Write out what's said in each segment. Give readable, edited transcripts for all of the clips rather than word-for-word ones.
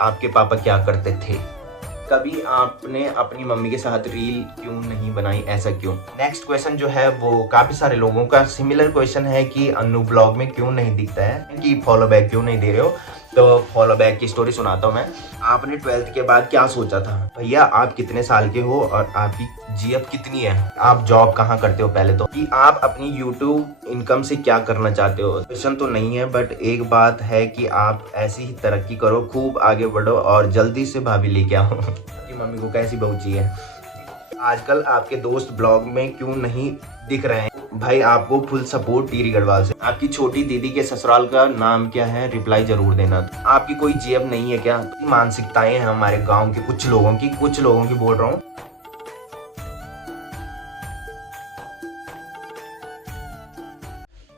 आपके पापा क्या करते थे? कभी आपने अपनी मम्मी के साथ रील क्यों नहीं बनाई, ऐसा क्यों? नेक्स्ट क्वेश्चन जो है वो काफी सारे लोगों का सिमिलर क्वेश्चन है कि अन्नू ब्लॉग में क्यों नहीं दिखता है, कि फॉलो बैक क्यों नहीं दे रहे हो। तो फॉलो बैक की स्टोरी सुनाता हूँ मैं। आपने 12th के बाद क्या सोचा था? भैया आप कितने साल के हो और आपकी जीएफ कितनी है? आप जॉब कहाँ करते हो? पहले तो कि आप अपनी यूट्यूब इनकम से क्या करना चाहते हो? क्वेश्चन तो नहीं है, बट एक बात है कि आप ऐसी ही तरक्की करो, खूब आगे बढ़ो और जल्दी से भाभी लेके आओ। कि मम्मी को कैसी बहू चाहिए। आजकल आपके दोस्त ब्लॉग में क्यों नहीं दिख रहे हैं? भाई आपको फुल सपोर्ट टीरी गढ़वाल से। आपकी छोटी दीदी के ससुराल का नाम क्या है? रिप्लाई जरूर देना। आपकी कोई जेब नहीं है क्या? मानसिकताएं हैं हमारे गांव के कुछ लोगों की बोल रहा हूँ।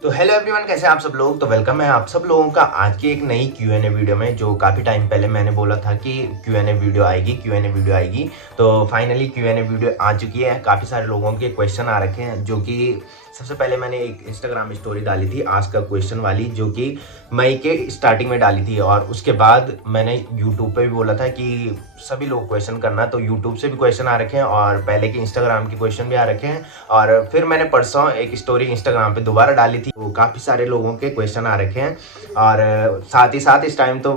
तो हेलो एवरीवन, कैसे हैं आप सब लोग? तो वेलकम है आप सब लोगों का आज की एक नई Q&A वीडियो में, जो काफ़ी टाइम पहले मैंने बोला था कि Q&A वीडियो आएगी। तो फाइनली Q&A वीडियो आ चुकी है। काफ़ी सारे लोगों के क्वेश्चन आ रखे हैं, जो कि सबसे पहले मैंने एक इंस्टाग्राम स्टोरी डाली थी आस्क का क्वेश्चन वाली, जो कि मई के स्टार्टिंग में डाली थी। और उसके बाद मैंने यूट्यूब पे भी बोला था कि सभी लोग क्वेश्चन करना, तो यूट्यूब से भी क्वेश्चन आ रखे हैं और पहले के इंस्टाग्राम के क्वेश्चन भी आ रखे हैं। और फिर मैंने परसों एक स्टोरी इंस्टाग्राम पे दोबारा डाली थी, तो काफ़ी सारे लोगों के क्वेश्चन आ रखे हैं। और साथ ही साथ इस टाइम तो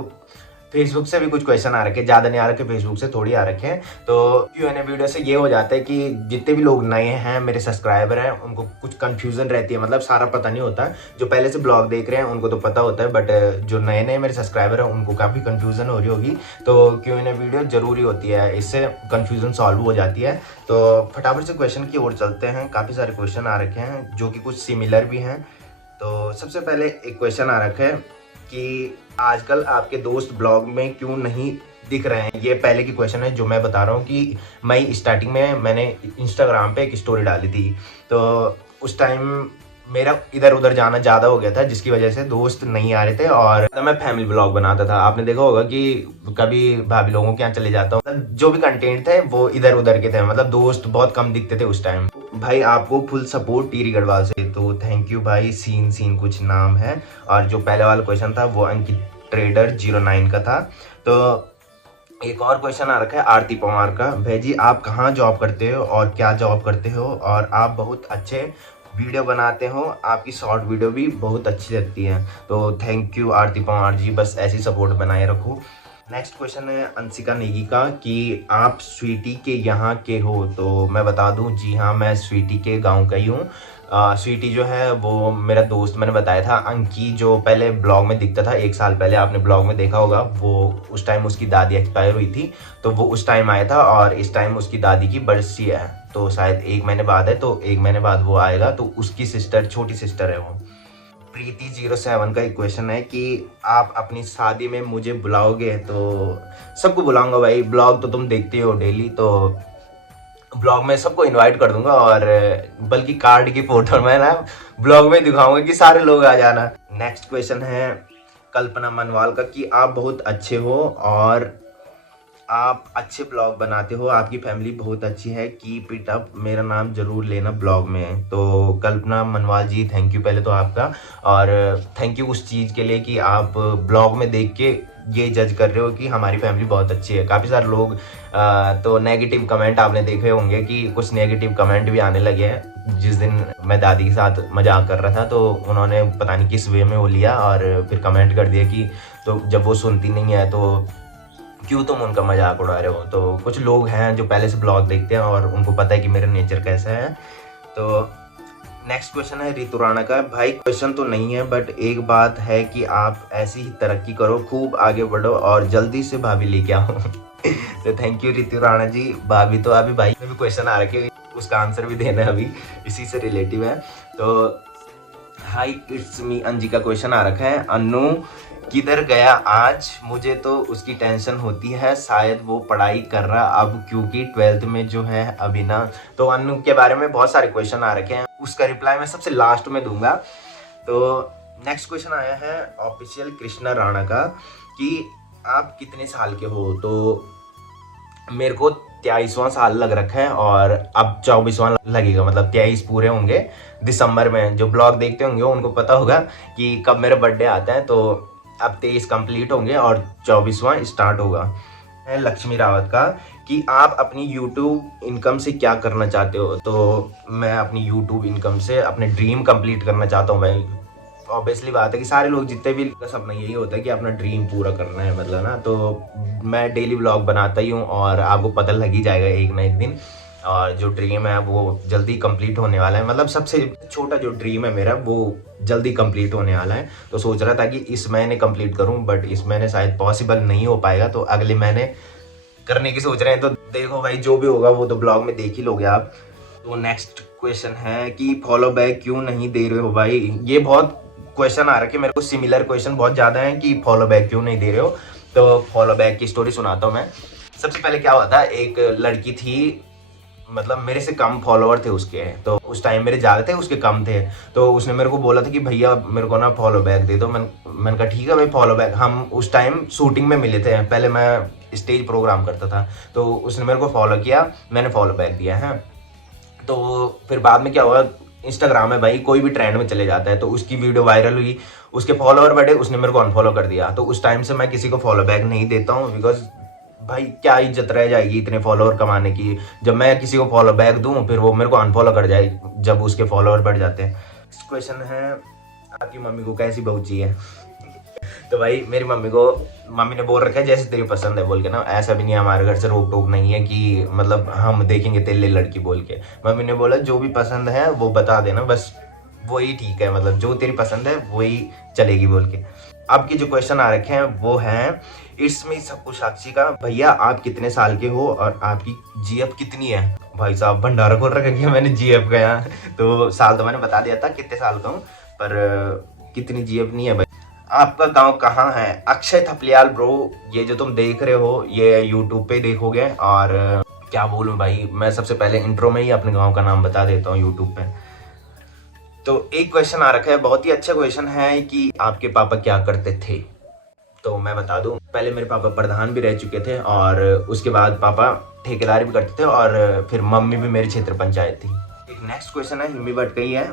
फेसबुक से भी कुछ क्वेश्चन आ रखे हैं, ज़्यादा नहीं आ रखे, फेसबुक से थोड़ी आ रखे हैं। तो Q&A वीडियो से ये हो जाता है कि जितने भी लोग नए हैं, मेरे सब्सक्राइबर हैं, उनको कुछ कंफ्यूजन रहती है, मतलब सारा पता नहीं होता। जो पहले से ब्लॉग देख रहे हैं उनको तो पता होता है, बट जो नए नए मेरे सब्सक्राइबर हैं उनको काफ़ी कंफ्यूजन हो रही होगी। तो Q&A वीडियो ज़रूरी होती है, इससे कंफ्यूजन सॉल्व हो जाती है। तो फटाफट से क्वेश्चन की ओर चलते हैं। काफ़ी सारे क्वेश्चन आ रखे हैं जो कि कुछ सिमिलर भी हैं। तो सबसे पहले एक क्वेश्चन आ रखा है कि आजकल आपके दोस्त ब्लॉग में क्यों नहीं दिख रहे हैं। ये पहले की क्वेश्चन है जो मैं बता रहा हूँ कि मई स्टार्टिंग में मैंने इंस्टाग्राम पे एक स्टोरी डाली थी। तो उस टाइम मेरा इधर उधर जाना ज़्यादा हो गया था, जिसकी वजह से दोस्त नहीं आ रहे थे और मैं फैमिली ब्लॉग बनाता था। आपने देखा होगा कि कभी भाभी लोगों के यहाँ चले जाता हूँ, मतलब जो भी कंटेंट थे वो इधर उधर के थे, मतलब दोस्त बहुत कम दिखते थे उस टाइम। भाई आपको फुल सपोर्ट टीरी गढ़वाल से, तो थैंक यू भाई। सीन कुछ नाम है। और जो पहले वाला क्वेश्चन था वो अंकित ट्रेडर 09 का था। तो एक और क्वेश्चन आ रखा है आरती पवार का। भाई जी आप कहाँ जॉब करते हो और क्या जॉब करते हो? और आप बहुत अच्छे वीडियो बनाते हो, आपकी शॉर्ट वीडियो भी बहुत अच्छी लगती है। तो थैंक यू आरती पवार जी, बस ऐसी सपोर्ट बनाए रखो। नेक्स्ट क्वेश्चन है अंशिका नेगी का कि आप स्वीटी के यहाँ के हो? तो मैं बता दूं, जी हाँ, मैं स्वीटी के गांव का ही हूँ। स्वीटी जो है वो मेरा दोस्त, मैंने बताया था। अंकी जो पहले ब्लॉग में दिखता था 1 साल पहले, आपने ब्लॉग में देखा होगा, वो उस टाइम उसकी दादी एक्सपायर हुई थी, तो वो उस टाइम आया था। और इस टाइम उसकी दादी की बरसी है, तो शायद 1 महीने बाद है, तो 1 महीने बाद वो आएगा। तो उसकी सिस्टर, छोटी सिस्टर है वो। प्रीति 07 का एक क्वेश्चन है कि आप अपनी शादी में मुझे बुलाओगे? तो सबको बुलाऊंगा भाई, ब्लॉग तो तुम देखते हो डेली, तो ब्लॉग में सबको इनवाइट कर दूंगा। और बल्कि कार्ड की फोटो मैं ना ब्लॉग में दिखाऊंगा कि सारे लोग आ जाना। नेक्स्ट क्वेश्चन है कल्पना मनवाल का कि आप बहुत अच्छे हो और आप अच्छे ब्लॉग बनाते हो, आपकी फैमिली बहुत अच्छी है, कीप इट अप, मेरा नाम जरूर लेना ब्लॉग में। तो कल्पना मनवाल जी, थैंक यू पहले तो आपका, और थैंक यू उस चीज़ के लिए कि आप ब्लॉग में देख के ये जज कर रहे हो कि हमारी फैमिली बहुत अच्छी है। काफ़ी सारे लोग तो नेगेटिव कमेंट आपने देखे होंगे कि कुछ नेगेटिव कमेंट भी आने लगे हैं। जिस दिन मैं दादी के साथ मजाक कर रहा था, तो उन्होंने पता नहीं किस वे में वो लिया और फिर कमेंट कर दिया कि तो जब वो सुनती नहीं है तो क्यों तुम उनका मजाक उड़ा रहे हो। तो कुछ लोग हैं जो पहले से ब्लॉग देखते हैं और उनको पता है कि मेरा नेचर कैसा है। तो नेक्स्ट क्वेश्चन है रितु राणा का। भाई क्वेश्चन तो नहीं है, बट एक बात है कि आप ऐसी ही तरक्की करो, खूब आगे बढ़ो और जल्दी से भाभी लेके आओ। तो थैंक यू रितु राणा जी। भाभी तो अभी भाई में भी क्वेश्चन आ रखे, उसका आंसर भी देना है, अभी इसी से रिलेटिव है। तो हाई इट्स मी अंजी का क्वेश्चन आ रखा है, अन्नू किधर गया आज? मुझे तो उसकी टेंशन होती है, शायद वो पढ़ाई कर रहा अब, क्योंकि 12th में जो है अभी ना। तो अन्नू के बारे में बहुत सारे क्वेश्चन आ रखे हैं, उसका रिप्लाई मैं सबसे लास्ट में दूंगा। तो नेक्स्ट क्वेश्चन आया है ऑफिशियल कृष्णा राणा का कि आप कितने साल के हो? तो मेरे को 23वां साल लग रखा है और अब 24वां लगेगा, मतलब 23 पूरे होंगे दिसंबर में। जो ब्लॉग देखते होंगे उनको पता होगा कि कब मेरा बर्थडे आता है। तो अब 23 कंप्लीट होंगे और 24वां स्टार्ट होगा। है लक्ष्मी रावत का कि आप अपनी यूट्यूब इनकम से क्या करना चाहते हो। तो मैं अपनी यूट्यूब इनकम से अपने ड्रीम कंप्लीट करना चाहता हूँ भाई। ऑब्वियसली बात है कि सारे लोग जितने भी का सपना यही होता है कि अपना ड्रीम पूरा करना है, मतलब ना। तो मैं डेली व्लॉग बनाता ही हूँ और आपको पता लग ही जाएगा एक ना एक दिन। और जो ड्रीम है वो जल्दी कंप्लीट होने वाला है, मतलब सबसे छोटा जो ड्रीम है मेरा वो जल्दी कंप्लीट होने वाला है। तो सोच रहा था कि इस महीने कंप्लीट करूं, बट इस महीने शायद पॉसिबल नहीं हो पाएगा, तो अगले महीने करने की सोच रहे हैं। तो देखो भाई, जो भी होगा वो तो ब्लॉग में देख ही लोगे आप। तो नेक्स्ट क्वेश्चन है कि फॉलो बैक क्यों नहीं दे रहे हो भाई। ये बहुत क्वेश्चन आ रखे मेरे को, सिमिलर क्वेश्चन बहुत ज़्यादा हैं कि फॉलो बैक क्यों नहीं दे रहे हो। तो फॉलो बैक की स्टोरी सुनाता हूँ मैं। सबसे पहले क्या हुआ था, एक लड़की थी, मतलब मेरे से कम फॉलोवर थे उसके, तो उस टाइम मेरे ज़्यादा थे उसके कम थे। तो उसने मेरे को बोला था कि भैया मेरे को ना फॉलो बैक दे दो। मैंने कहा ठीक है भाई फॉलो बैक। हम उस टाइम शूटिंग में मिले थे, पहले मैं स्टेज प्रोग्राम करता था। तो उसने मेरे को फॉलो किया, मैंने फॉलो बैक दिया है। तो फिर बाद में क्या हुआ, इंस्टाग्राम है भाई, कोई भी ट्रेंड में चले जाता है। तो उसकी वीडियो वायरल हुई, उसके फॉलोवर बढ़े, उसने मेरे को अनफॉलो कर दिया। तो उस टाइम से मैं किसी को फॉलो बैक नहीं देता हूँ, बिकॉज भाई क्या इज्जत रह जाएगी इतने फॉलोअर कमाने की। जब मैं किसी को फॉलो बैक दूं फिर वो मेरे को अनफॉलो कर जाए जब उसके फॉलोअर बढ़ जाते हैं। क्वेश्चन है, आपकी मम्मी को कैसी बहू चाहिए। तो भाई मेरी मम्मी ने बोल रखा है जैसे तेरी पसंद है बोल के ना। ऐसा भी नहीं है, हमारे घर से रोक टोक नहीं है कि मतलब हम देखेंगे तेरे लिए लड़की बोल के। मम्मी ने बोला जो भी पसंद है वो बता देना, बस वही ठीक है, मतलब जो तेरी पसंद है वही चलेगी बोल के। आपके जो क्वेश्चन आ रखे हैं वो हैं, इट्स मी सबकुछ साक्षी का, भैया आप कितने साल के हो और आपकी जीएफ कितनी है। भाई साहब भंडारा खोल रखा है मैंने जीएफ का यहाँ। तो साल तो मैंने बता दिया था कितने साल का हूँ, पर कितनी जीएफ नहीं है भाई। आपका गांव कहाँ है, अक्षय थपलियाल ब्रो। ये जो तुम देख रहे हो ये यूट्यूब पे देखोगे। और क्या बोलूँ भाई, मैं सबसे पहले इंट्रो में ही अपने गांव का नाम बता देता हूँ यूट्यूब पे। तो एक क्वेश्चन आ रखा है, बहुत ही अच्छा क्वेश्चन है कि आपके पापा क्या करते थे। तो मैं बता दूं, पहले मेरे पापा प्रधान भी रह चुके थे और उसके बाद पापा ठेकेदारी भी करते थे और फिर मम्मी भी मेरी क्षेत्र पंचायत थी। एक नेक्स्ट क्वेश्चन है, हिम्मी भटकई है,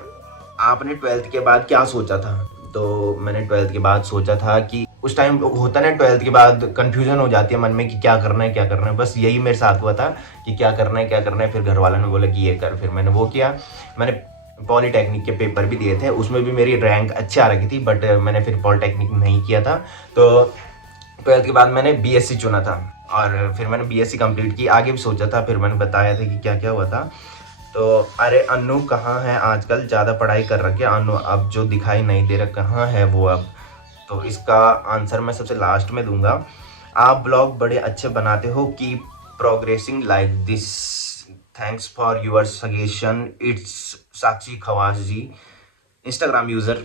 आपने 12th के बाद क्या सोचा था। तो मैंने 12th के बाद सोचा था कि उस टाइम होता ना 12th के बाद कंफ्यूजन हो जाती है मन में कि क्या करना है क्या करना है। बस यही मेरे साथ हुआ था कि क्या करना है क्या करना है। फिर घर वालों ने बोला कि ये कर, फिर मैंने वो किया। मैंने पॉलीटेक्निक के पेपर भी दिए थे, उसमें भी मेरी रैंक अच्छी आ रही थी, बट मैंने फिर पॉलीटेक्निक नहीं किया था। तो 12th के बाद मैंने बीएससी चुना था और फिर मैंने बीएससी कंप्लीट की। आगे भी सोचा था, फिर मैंने बताया था कि क्या क्या हुआ था। तो अरे अनु कहाँ है आजकल, ज़्यादा पढ़ाई कर रखे अनु, अब जो दिखाई नहीं दे रहा कहाँ है वो अब। तो इसका आंसर मैं सबसे लास्ट में दूंगा। आप ब्लॉग बड़े अच्छे बनाते हो, keep progressing like this, thanks for your suggestion, it's Sakshi Khawas ji. Instagram user,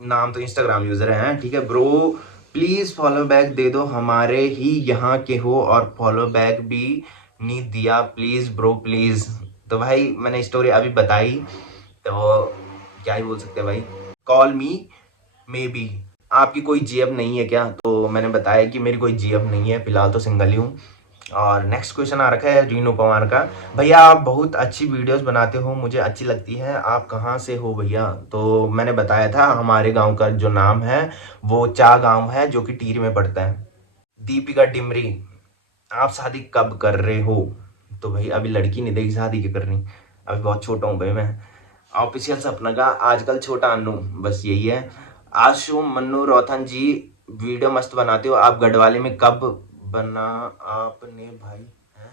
नाम तो इंस्टाग्राम यूज़र है, ठीक है ब्रो। प्लीज़ फॉलो बैक दे दो, हमारे ही यहाँ के हो और फॉलो बैक भी नहीं दिया प्लीज़ ब्रो प्लीज़। तो भाई मैंने स्टोरी अभी बताई, तो क्या ही बोल सकते हैं भाई। कॉल मी मे बी, आपकी कोई जीएफ नहीं है क्या। तो मैंने बताया कि मेरी कोई जीएफ नहीं है, फिलहाल तो सिंगल ही हूँ। और नेक्स्ट क्वेश्चन आ रखा है रीनू पवार का, भैया आप बहुत अच्छी वीडियोस बनाते हो, मुझे अच्छी लगती है, आप कहाँ से हो भैया। तो मैंने बताया था हमारे गांव का जो नाम है वो चा गांव है, जो कि टिहरी में पड़ता है। दीपिका डिमरी, आप शादी कब कर रहे हो। तो भाई अभी लड़की नहीं देखी, शादी क्यों करनी, अभी बहुत छोटा हूँ भाई मैं। ऑफिशियल सपना का आजकल छोटा अन्नू, बस यही है। आशु मन्नू रोथन जी, वीडियो मस्त बनाते हो, आप गढ़वाली में कब बना आपने भाई हैं?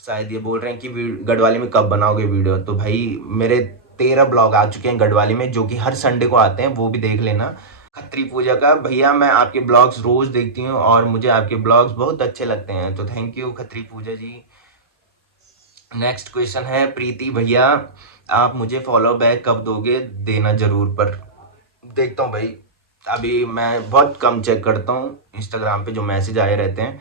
शायद ये बोल रहे हैं कि गढ़वाली में कब बनाओगे वीडियो। तो भाई मेरे 13 ब्लॉग आ चुके हैं गढ़वाली में, जो कि हर संडे को आते हैं, वो भी देख लेना। खत्री पूजा का, भैया मैं आपके ब्लॉग्स रोज देखती हूँ और मुझे आपके ब्लॉग्स बहुत अच्छे लगते हैं। तो thank you Khatri Pooja ji. Next question है प्रीति, भैया आप मुझे फॉलो बैक कब दोगे, देना जरूर। पर देखता हूँ भाई, अभी मैं बहुत कम चेक करता हूँ इंस्टाग्राम पे जो मैसेज आए रहते हैं।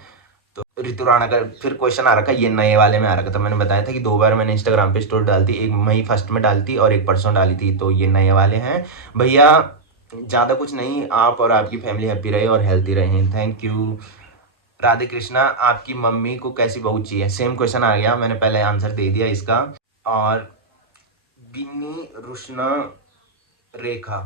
तो ऋतु राणा का फिर क्वेश्चन आ रखा है, ये नए वाले में आ रखा था। मैंने बताया था कि 2 बार मैंने इंस्टाग्राम पे स्टोरी डाली थी, एक मई फर्स्ट में डाली थी और एक परसों डाली थी। तो ये नए वाले हैं भैया, ज़्यादा कुछ नहीं, आप और आपकी फैमिली हैप्पी रहे और हेल्थी रहे, थैंक यू। राधे कृष्णा, आपकी मम्मी को कैसी बहू चाहिए। सेम क्वेश्चन आ गया, मैंने पहले आंसर दे दिया इसका। और बिन्नी रुशना रेखा,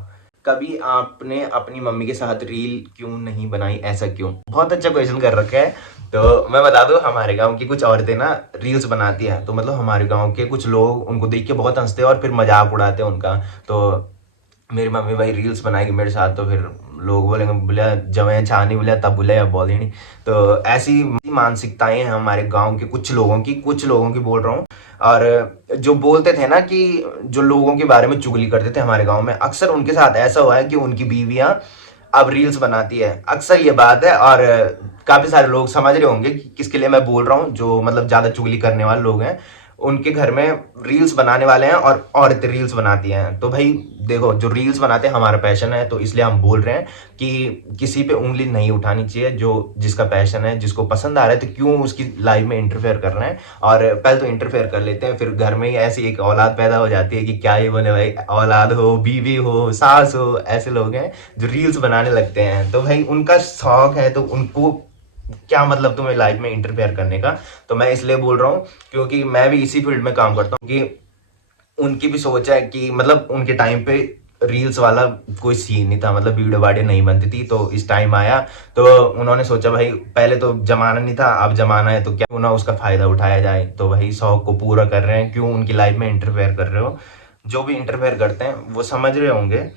कभी आपने अपनी मम्मी के साथ रील क्यों नहीं बनाई, ऐसा क्यों? बहुत अच्छा क्वेश्चन कर रखा है। तो मैं बता दूं, हमारे गांव की कुछ औरतें ना रील्स बनाती हैं, तो मतलब हमारे गांव के कुछ लोग उनको देख के बहुत हंसते हैं और फिर मजाक उड़ाते हैं उनका। तो मेरी मम्मी भाई रील्स बनाएगी मेरे साथ, तो फिर लोग बोलेंगे, बोले जब मैं छानी बोले तब बोले अब बोल ही नहीं। तो ऐसी मानसिकताएं हैं हमारे गांव के कुछ लोगों की बोल रहा हूँ। और जो बोलते थे ना कि जो लोगों के बारे में चुगली करते थे हमारे गांव में, अक्सर उनके साथ ऐसा हुआ है कि उनकी बीवियां अब रील्स बनाती है, अक्सर ये बात है। और काफी सारे लोग समझ रहे होंगे कि किसके लिए मैं बोल रहा हूँ। जो मतलब ज्यादा चुगली करने वाले लोग हैं, उनके घर में रील्स बनाने वाले हैं और औरतें रील्स बनाती हैं। तो भाई देखो, जो रील्स बनाते हैं हमारा पैशन है, तो इसलिए हम बोल रहे हैं कि किसी पे उंगली नहीं उठानी चाहिए। जो जिसका पैशन है, जिसको पसंद आ रहा है, तो क्यों उसकी लाइफ में इंटरफेयर करना है। और पहले तो इंटरफेयर कर लेते हैं, फिर घर में ही ऐसी एक औलाद पैदा हो जाती है कि क्या ही बोले भाई, औलाद हो, बीवी हो, सास हो, ऐसे लोग हैं जो रील्स बनाने लगते हैं। तो भाई उनका शौक है, तो उनको क्या मतलब तुम्हें लाइफ में इंटरफेयर करने का। तो मैं इसलिए बोल रहा हूँ क्योंकि मैं भी इसी फील्ड में काम करता हूँ कि उनकी भी सोच है कि मतलब उनके टाइम पे रील्स वाला कोई सीन नहीं था, मतलब वीडियो वाडियो नहीं बनती थी। तो इस टाइम आया, तो उन्होंने सोचा भाई पहले तो जमाना नहीं था, अब जमाना है, तो क्यों ना उसका फायदा उठाया जाए। तो भाई शौक को पूरा कर रहे हैं, क्यों उनकी लाइफ में इंटरफेयर कर रहे हो। जो भी इंटरफेयर करते हैं वो समझ रहे होंगे।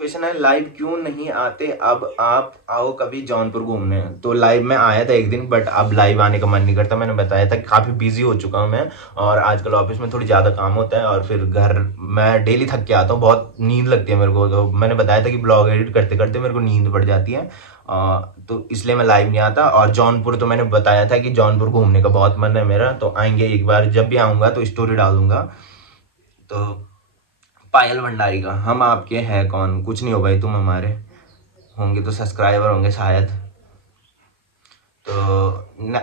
क्वेश्चन है, लाइव क्यों नहीं आते, अब आप आओ कभी जौनपुर घूमने। तो लाइव में आया था एक दिन, बट अब लाइव आने का मन नहीं करता। मैंने बताया था कि काफ़ी बिजी हो चुका हूँ मैं, और आजकल ऑफिस में थोड़ी ज़्यादा काम होता है, और फिर घर मैं डेली थक के आता हूँ, बहुत नींद लगती है मेरे को। तो मैंने बताया था कि ब्लॉग एडिट करते करते मेरे को नींद पड़ जाती है। तो इसलिए मैं लाइव नहीं आता। और जौनपुर तो मैंने बताया था कि जौनपुर घूमने का बहुत मन है मेरा, तो आएंगे एक बार, जब भी आऊँगा तो स्टोरी डाल दूंगा। तो पायल भंडारी का, हम आपके हैं कौन, कुछ नहीं हो भाई, तुम हमारे होंगे तो सब्सक्राइबर होंगे शायद। तो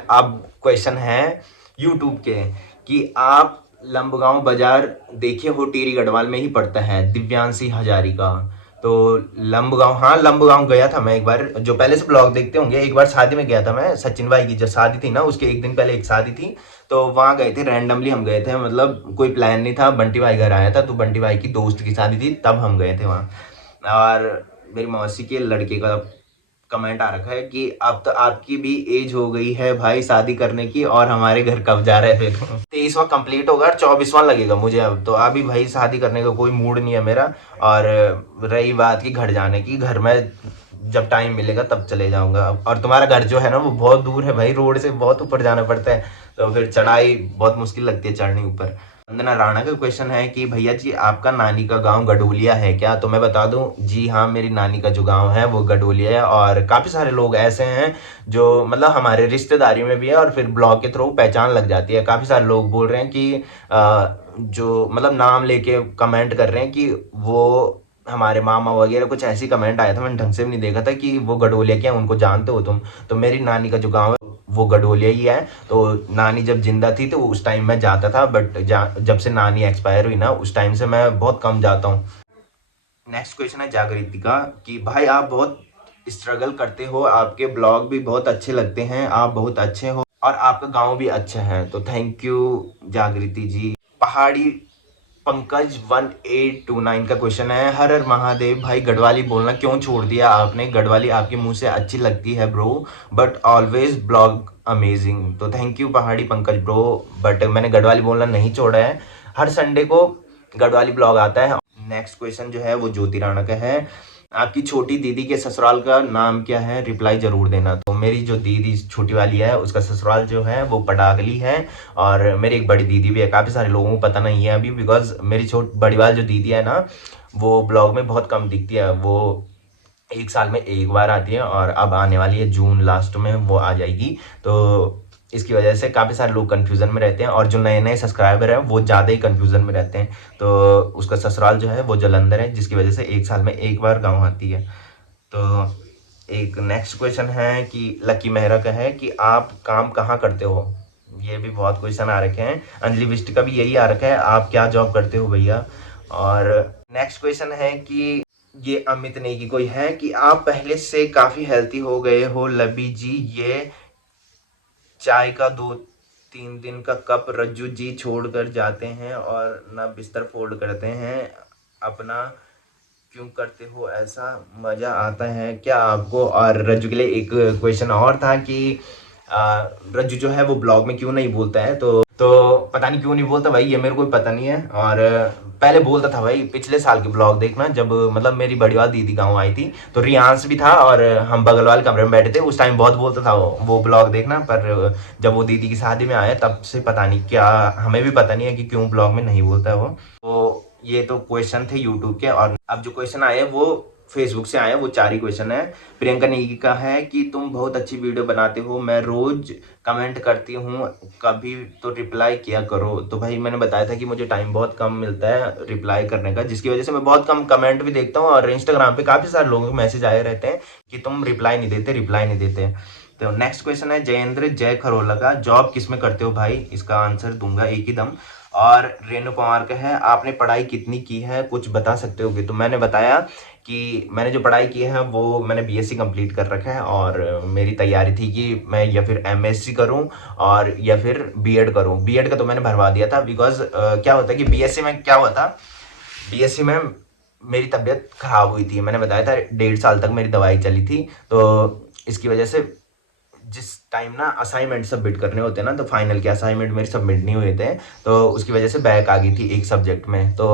अब क्वेश्चन है यूट्यूब के कि आप लंबगांव बाजार देखे हो, टिहरी गढ़वाल में ही पड़ता है, दिव्यांशी हजारी का। तो लंबगांव, हाँ लंबगांव गया था मैं एक बार। जो पहले से ब्लॉग देखते होंगे, एक बार शादी में गया था मैं, सचिन भाई की जब शादी थी ना, उसके एक दिन पहले एक शादी थी। तो वहाँ गए थे, रैंडमली हम गए थे, मतलब कोई प्लान नहीं था। बंटी भाई घर आया था, तो बंटी भाई की दोस्त की शादी थी, तब हम गए थे वहाँ। और मेरी मौसी के लड़के का कमेंट आ रखा है कि अब तो आपकी भी एज हो गई है भाई शादी करने की, और हमारे घर कब जा रहे थे। 23वां कंप्लीट होगा, 24वां लगेगा मुझे अब। तो अभी भाई शादी करने का कोई मूड नहीं है मेरा। और रही बात की घर जाने की, घर में जब टाइम मिलेगा तब चले जाऊंगा। और तुम्हारा घर जो है ना, वो बहुत दूर है भाई, रोड से बहुत ऊपर जाना पड़ता है, तो फिर चढ़ाई बहुत मुश्किल लगती है चढ़ने ऊपर। वंदना राणा का क्वेश्चन है कि भैया जी आपका नानी का गांव गडोलिया है क्या? तो मैं बता दूं, जी हाँ, मेरी नानी का जो गांव है वो गडोलिया है। और काफ़ी सारे लोग ऐसे हैं जो मतलब हमारे रिश्तेदारी में भी है, और फिर ब्लॉग के थ्रू पहचान लग जाती है। काफ़ी सारे लोग बोल रहे हैं कि जो मतलब नाम लेके कमेंट कर रहे हैं कि वो हमारे मामा वगैरह, कुछ ऐसी कमेंट आया था, मैंने ढंग से भी नहीं देखा था, कि वो गडोलिया क्या, उनको जानते हो तुम? तो मेरी नानी का जो गांव है वो गडोलिया ही है। तो नानी जब जिंदा थी तो उस टाइम मैं जाता था, बट जब से नानी एक्सपायर हुई ना, उस टाइम से मैं बहुत कम जाता हूँ। नेक्स्ट क्वेश्चन है जागृति का कि भाई आप बहुत स्ट्रगल करते हो, आपके ब्लॉग भी बहुत अच्छे लगते हैं, आप बहुत अच्छे हो, और आपका गांव भी अच्छा है। तो थैंक यू जागृति जी। पहाड़ी पंकज 1829 का क्वेश्चन है, हर हर महादेव भाई, गढ़वाली बोलना क्यों छोड़ दिया आपने? गढ़वाली आपके मुंह से अच्छी लगती है bro, but always blog amazing. तो थैंक यू पहाड़ी पंकज ब्रो, बट मैंने गढ़वाली बोलना नहीं छोड़ा है, हर संडे को गढ़वाली ब्लॉग आता है। नेक्स्ट क्वेश्चन जो है वो ज्योति राणा का है, आपकी छोटी दीदी के ससुराल का नाम क्या है? रिप्लाई जरूर देना। तो मेरी जो दीदी छोटी वाली है, उसका ससुराल जो है वो पटागली है। और मेरी एक बड़ी दीदी भी है, काफ़ी सारे लोगों को पता नहीं है अभी, बिकॉज मेरी बड़ी वाली जो दीदी है ना, वो ब्लॉग में बहुत कम दिखती है। वो एक साल में एक बार आती है, और अब आने वाली है जून लास्ट में वो आ जाएगी। तो इसकी वजह से काफ़ी सारे लोग कन्फ्यूज़न में रहते हैं, और जो नए नए सब्सक्राइबर हैं वो ज़्यादा ही कन्फ्यूज़न में रहते हैं। तो उसका ससुराल जो है वो जलंधर है, जिसकी वजह से एक साल में एक बार गाँव आती है। तो एक नेक्स्ट क्वेश्चन है कि लकी मेहरा का है कि आप काम कहाँ करते हो? ये भी बहुत क्वेश्चन आ रखे हैं। अंजलि बिष्ट का भी यही आ रखा है, आप क्या जॉब करते हो भैया? और नेक्स्ट क्वेश्चन है कि ये अमित नेगी कोई है कि आप पहले से काफ़ी हेल्थी हो गए हो लबी जी, ये चाय का 2-3 दिन का कप रज्जू जी छोड़ कर जाते हैं और ना बिस्तर फोल्ड करते हैं अपना, क्यों करते हो ऐसा, मजा आता है क्या आपको? और रज्जू के लिए एक क्वेश्चन और था कि रज्जू जो है वो ब्लॉग में क्यों नहीं बोलता है, तो पता नहीं क्यों नहीं बोलता भाई, ये मेरे को भी पता नहीं है। और पहले बोलता था भाई, पिछले साल के ब्लॉग देखना, जब मतलब मेरी बड़ी वाली दीदी गाँव आई थी तो रियांश भी था और हम बगल वाले कमरे में बैठे थे, उस टाइम बहुत बोलता था वो ब्लॉग देखना। पर जब वो दीदी की शादी में आया तब से पता नहीं क्या, हमें भी पता नहीं है कि क्यों ब्लॉग में नहीं बोलता है वो। तो ये तो क्वेश्चन थे यूट्यूब के, और अब जो क्वेश्चन आए वो फेसबुक से आए, वो 4 ही क्वेश्चन है। प्रियंका नेगी का है कि तुम बहुत अच्छी वीडियो बनाते हो, मैं रोज कमेंट करती हूँ, कभी तो रिप्लाई किया करो। तो भाई मैंने बताया था कि मुझे टाइम बहुत कम मिलता है रिप्लाई करने का, जिसकी वजह से मैं बहुत कम कमेंट भी देखता हूँ, और इंस्टाग्राम पे काफ़ी सारे लोगों के मैसेज आए रहते हैं कि तुम रिप्लाई नहीं देते, रिप्लाई नहीं देते। तो नेक्स्ट क्वेश्चन है जयेंद्र जय खरोला का, जॉब किस में करते हो भाई? इसका आंसर दूंगा एक ही दम। और रेणु कुमार का है, आपने पढ़ाई कितनी की है, कुछ बता सकते हो? तो मैंने बताया कि मैंने जो पढ़ाई की है वो मैंने बीएससी कंप्लीट कर रखा है, और मेरी तैयारी थी कि मैं या फिर एमएससी करूं और या फिर बीएड करूं। बीएड का तो मैंने भरवा दिया था, बिकॉज क्या होता है कि बीएससी में क्या हुआ था, बीएससी में मेरी तबीयत खराब हुई थी, मैंने बताया था 1.5 साल तक मेरी दवाई चली थी। तो इसकी वजह से जिस टाइम ना असाइनमेंट सबमिट करने होते हैं ना, तो फाइनल के असाइनमेंट मेरे सबमिट नहीं हुए थे, तो उसकी वजह से बैक आ गई थी एक सब्जेक्ट में। तो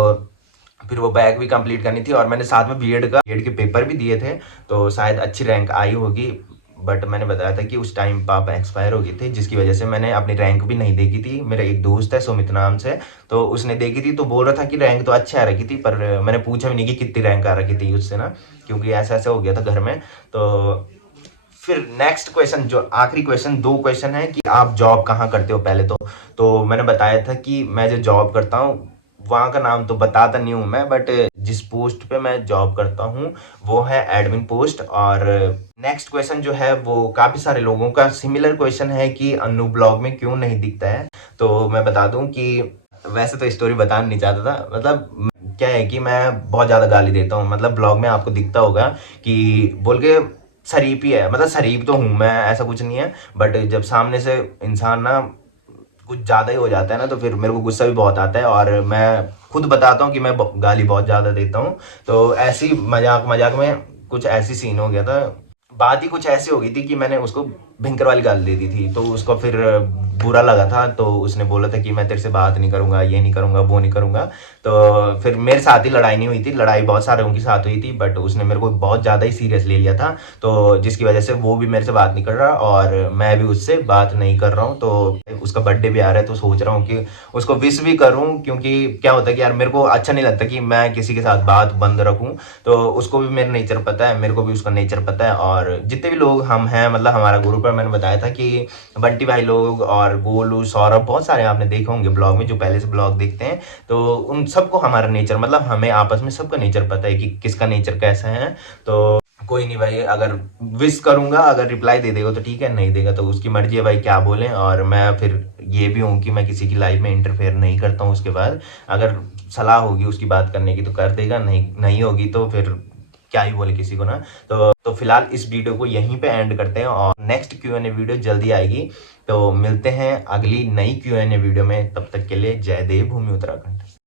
फिर वो बैक भी कंप्लीट करनी थी, और मैंने साथ में बीएड के पेपर भी दिए थे, तो शायद अच्छी रैंक आई होगी। बट मैंने बताया था कि उस टाइम पापा एक्सपायर हो गए थे, जिसकी वजह से मैंने अपनी रैंक भी नहीं देखी थी। मेरा एक दोस्त है सुमित नाम से, तो उसने देखी थी, तो बोल रहा था कि रैंक तो अच्छी आ रखी थी, पर मैंने पूछा भी नहीं कि कितनी रैंक आ रखी थी उससे ना, क्योंकि ऐसा ऐसा हो गया था घर में। तो फिर नेक्स्ट क्वेश्चन, जो आखिरी क्वेश्चन, 2 क्वेश्चन है कि आप जॉब कहाँ करते हो पहले तो मैंने बताया था कि मैं जो जॉब करता हूँ वहाँ का नाम तो बताता नहीं हूँ मैं, बट जिस पोस्ट पे मैं जॉब करता हूँ वो है एडमिन पोस्ट। और नेक्स्ट क्वेश्चन जो है वो काफ़ी सारे लोगों का सिमिलर क्वेश्चन है कि अन्नू ब्लॉग में क्यों नहीं दिखता है। तो मैं बता दूं कि वैसे तो स्टोरी बताना नहीं चाहता था, मतलब क्या है कि मैं बहुत ज़्यादा गाली देता हूँ, मतलब ब्लॉग में आपको दिखता होगा कि बोल के शरीफ ही है, मतलब शरीफ तो हूँ मैं, ऐसा कुछ नहीं है। बट जब सामने से इंसान ना कुछ ज़्यादा ही हो जाता है ना, तो फिर मेरे को गुस्सा भी बहुत आता है, और मैं खुद बताता हूँ कि मैं गाली बहुत ज़्यादा देता हूँ। तो ऐसी मजाक मजाक में कुछ ऐसी सीन हो गया था, बात ही कुछ ऐसी हो गई थी कि मैंने उसको भयंकर वाली गाली दे दी थी, तो उसको फिर बुरा लगा था, तो उसने बोला था कि मैं तेरे से बात नहीं करूंगा, ये नहीं करूंगा, वो नहीं करूंगा। तो फिर मेरे साथ ही लड़ाई नहीं हुई थी, लड़ाई बहुत सारे उनके साथ हुई थी, बट उसने मेरे को बहुत ज़्यादा ही सीरियस ले लिया था, तो जिसकी वजह से वो भी मेरे से बात नहीं कर रहा और मैं भी उससे बात नहीं कर रहा हूँ। तो उसका बर्थडे भी आ रहा है, तो सोच रहा हूँ कि उसको विश भी करूँ, क्योंकि क्या होता है कि यार मेरे को अच्छा नहीं लगता कि मैं किसी के साथ बात बंद रखूँ। तो उसको भी मेरा नेचर पता है, मेरे को भी उसका नेचर पता है, और जितने भी लोग हम हैं, मतलब हमारा ग्रुप है, मैंने बताया था कि बंटी भाई लोग और गोलू सौरभ, बहुत सारे आपने देखे होंगे ब्लॉग में जो पहले से ब्लॉग देखते हैं, तो उन सबको हमारा नेचर, मतलब हमें आपस में सबका नेचर पता है कि किसका नेचर कैसा है। तो कोई नहीं भाई, अगर विश करूंगा, अगर रिप्लाई दे देगा तो ठीक है, नहीं देगा तो उसकी मर्जी है भाई, क्या बोलें। और मैं फिर ये भी हूँ कि मैं किसी की लाइफ में इंटरफेयर नहीं करता हूँ। उसके बाद अगर सलाह होगी उसकी बात करने की तो कर देगा, नहीं नहीं होगी तो फिर क्या ही बोले किसी को ना। तो फिलहाल इस वीडियो को यहीं पे एंड करते हैं, और नेक्स्ट Q&A वीडियो जल्दी आएगी। तो मिलते हैं अगली नई Q&A वीडियो में, तब तक के लिए जय देव भूमि उत्तराखंड।